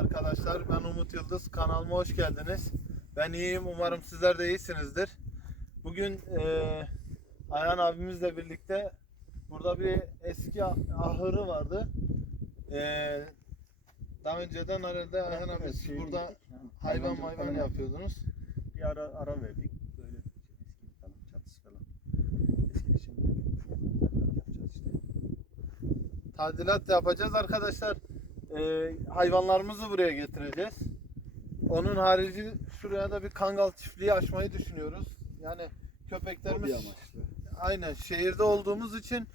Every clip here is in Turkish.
arkadaşlar. Ben Umut Yıldız. Kanalıma hoş geldiniz. Ben iyiyim. Umarım sizler de iyisinizdir. Bugün eee Ayhan abimizle birlikte burada bir eski ah- ahırı vardı. Eee daha önceden herhalde Ayhan abi siz şey, burada hayvan hayvan yapıyordunuz. Bir ara ara verdik. Böyle eski falan çatısı falan. Eski şimdi yapacağız işte. Tadilat yapacağız arkadaşlar. Eee, hayvanlarımızı buraya getireceğiz. Onun harici şuraya da bir kangal çiftliği açmayı düşünüyoruz. Yani köpeklerimiz aynen şehirde olduğumuz için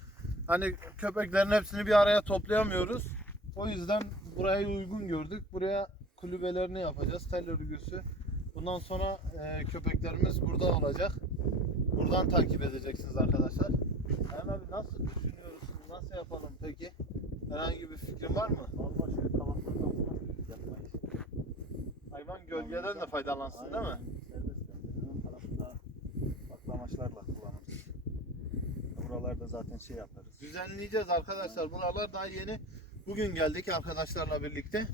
hani köpeklerin hepsini bir araya toplayamıyoruz. O yüzden burayı uygun gördük. Buraya kulübelerini yapacağız. Tel örgüsü. Bundan sonra e, köpeklerimiz burada olacak. Buradan takip edeceksiniz arkadaşlar. Ayhan abi nasıl düşünüyorsun? Nasıl yapalım peki? Herhangi bir fikrin var mı? Allah şöyle tavanların altına yapmayız. Hayvan gölgeden de faydalansın değil mi? Serbest yani. Ön tarafında farklı amaçlarla kullanırız. Buralarda zaten şey yaparız. Düzenleyeceğiz arkadaşlar. Buralar daha yeni. Bugün geldik arkadaşlarla birlikte.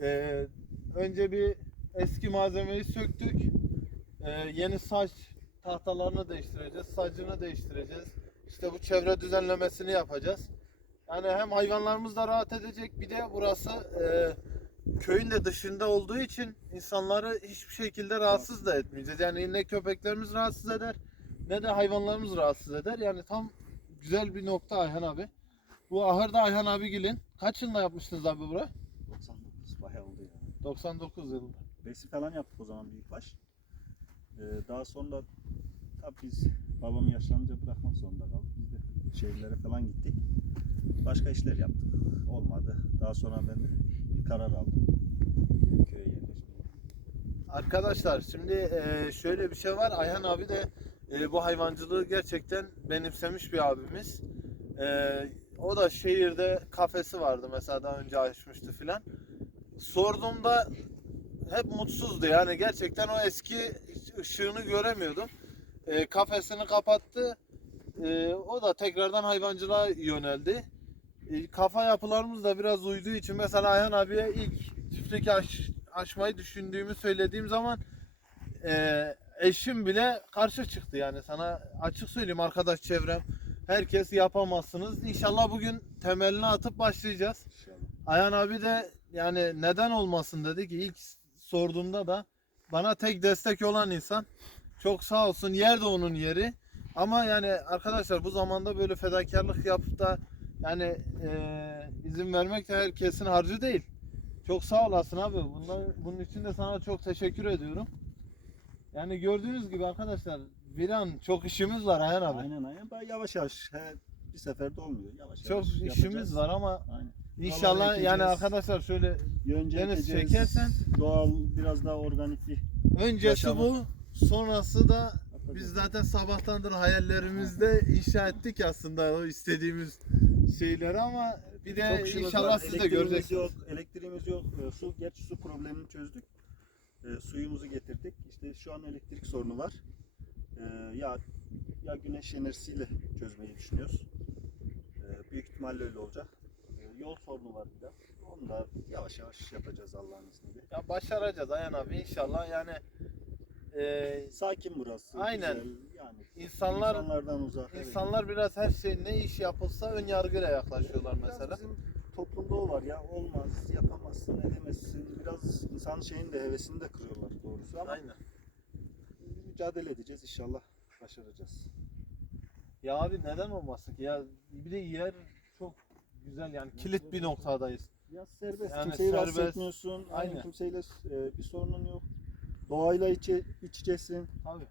Ee, önce bir eski malzemeyi söktük. Ee, yeni saç tahtalarını değiştireceğiz. Sacını değiştireceğiz. İşte bu çevre düzenlemesini yapacağız. Yani hem hayvanlarımız da rahat edecek. Bir de burası e, köyün de dışında olduğu için insanları hiçbir şekilde rahatsız da etmeyeceğiz. Yani ne köpeklerimiz rahatsız eder ne de hayvanlarımız rahatsız eder. Yani tam güzel bir nokta Ayhan abi. Bu ahır da Ayhan abi gelin. Kaç yılında yapmıştınız abi burayı? 99 bayağı oldu ya. 99 yılında. Besi falan yaptık o zaman büyükbaş. Ee, daha sonra tabii biz babam yaşlanınca bırakmak zorunda kaldık. Biz de şehirlere falan gittik. Başka işler yaptık. Olmadı. Daha sonra ben bir karar aldım. Arkadaşlar şimdi e, şöyle bir şey var. Ayhan abi de e, bu hayvancılığı gerçekten benimsemiş bir abimiz. E, o da şehirde kafesi vardı mesela daha önce açmıştı filan. Sorduğumda hep mutsuzdu yani gerçekten o eski ışığını göremiyordum. Kafesini kapattı. O da tekrardan hayvancılığa yöneldi. Kafa yapılarımız da biraz uyduğu için mesela Ayhan abiye ilk çiftlik aç, açmayı düşündüğümü söylediğim zaman e, eşim bile karşı çıktı yani sana açık söyleyeyim arkadaş çevrem herkes yapamazsınız. İnşallah bugün temelini atıp başlayacağız. İnşallah. Ayhan abi de yani neden olmasın dedi ki ilk sorduğumda da bana tek destek olan insan. Çok sağ olsun yer de onun yeri. Ama yani arkadaşlar bu zamanda böyle fedakarlık yapıp da yani eee, izin vermek de herkesin harcı değil. Çok sağ olasın abi. Bundan, bunun için de sana çok teşekkür ediyorum. Yani gördüğünüz gibi arkadaşlar bir an çok işimiz var Ayhan abi. Aynen aynen. Ben yavaş yavaş. He, bir seferde olmuyor. Yavaş Çok yavaş işimiz yapacağız. var ama Aynen. inşallah yani arkadaşlar şöyle Önce Deniz ekeceğiz. çekersen Doğal biraz daha organik bir öncesi Yaşama. bu sonrası da. Biz zaten sabahtandır hayallerimizde inşa ettik aslında o istediğimiz şeyleri ama bir de Çok işimiz inşallah var. siz de Elektriğimiz göreceksiniz. Yok, elektriğimiz yok. Ee, Su, gerçi su problemini çözdük. Ee, suyumuzu getirdik. İşte şu an elektrik sorunu var. Ee, ya ya güneş enerjisiyle çözmeyi düşünüyoruz. Ee, büyük ihtimalle öyle olacak. Ee, yol sorunu var bir de. Onu da yavaş yavaş yapacağız Allah'ın izniyle. Ya başaracağız Ayhan abi inşallah yani e, Sakin burası. Aynen. Güzel. Yani insanlar insanlardan uzak. evet. insanlar biraz her şey ne iş yapılsa ön yargıyla yaklaşıyorlar Biraz mesela. Bizim toplumda o var ya olmaz, yapamazsın, edemezsin. Biraz insan şeyin de hevesini de kırıyorlar doğrusu ama Aynen. mücadele edeceğiz inşallah başaracağız. Ya abi neden olmasın ki ya bir de yer çok güzel yani kilit bir noktadayız. Ya serbest, Yani kimseyi rahatsız serbest, etmiyorsun, aynen. aynen. kimseyle e, bir sorunun yok. Doğayla içe, iç içesin. Abi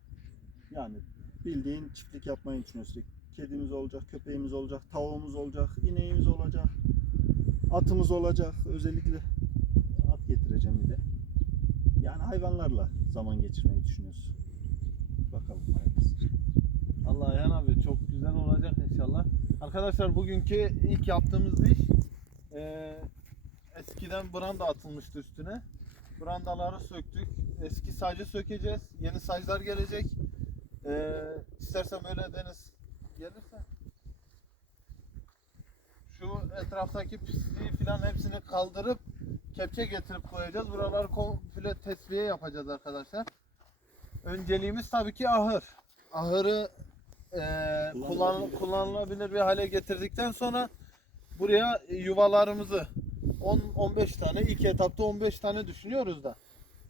Yani bildiğin çiftlik yapmayı düşünüyorsun. Kedimiz olacak, köpeğimiz olacak, tavuğumuz olacak, ineğimiz olacak, atımız olacak. Özellikle at getireceğim bir de. Yani hayvanlarla zaman geçirmeyi düşünüyoruz. Bakalım hayırlısı. Allah Ayhan abi çok güzel olacak inşallah. Arkadaşlar bugünkü ilk yaptığımız iş eee, eskiden branda atılmıştı üstüne. Brandaları söktük. Eski sacı sökeceğiz. Yeni saclar gelecek. Eee istersen böyle deniz gelirse. Şu etraftaki pisliği falan hepsini kaldırıp kepçe getirip koyacağız. Buraları komple tesviye yapacağız arkadaşlar. Önceliğimiz tabii ki ahır. Ahırı eee, kullan, kullanılabilir bir hale getirdikten sonra buraya yuvalarımızı 10-15 tane ilk etapta 15 tane düşünüyoruz da.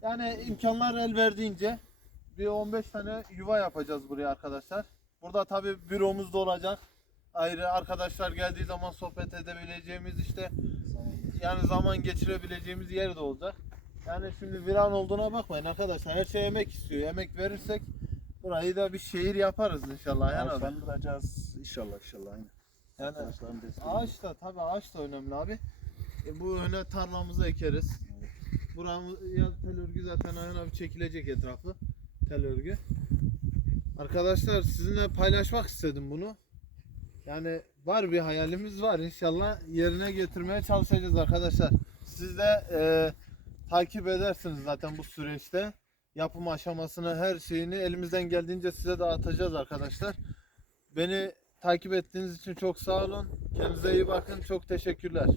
Yani imkanlar el verdiğince bir 15 tane yuva yapacağız buraya arkadaşlar. Burada tabii büromuz da olacak. Ayrı arkadaşlar geldiği zaman sohbet edebileceğimiz işte yani zaman geçirebileceğimiz yer de olacak. Yani şimdi viran olduğuna bakmayın arkadaşlar. Her şey emek istiyor. Emek verirsek burayı da bir şehir yaparız inşallah. Yani, abi. Ağaçlandıracağız inşallah inşallah aynen. yani ağaç da tabii ağaç da önemli abi. E, bu öne tarlamızı ekeriz. Buramız tel örgü zaten Ayhan abi çekilecek etrafı. Tel örgü. Arkadaşlar sizinle paylaşmak istedim bunu. Yani var bir hayalimiz var. İnşallah yerine getirmeye çalışacağız arkadaşlar. Siz de e, takip edersiniz zaten bu süreçte. Yapım aşamasını her şeyini elimizden geldiğince size dağıtacağız arkadaşlar. Beni takip ettiğiniz için çok sağ olun. Kendinize iyi bakın. Çok teşekkürler.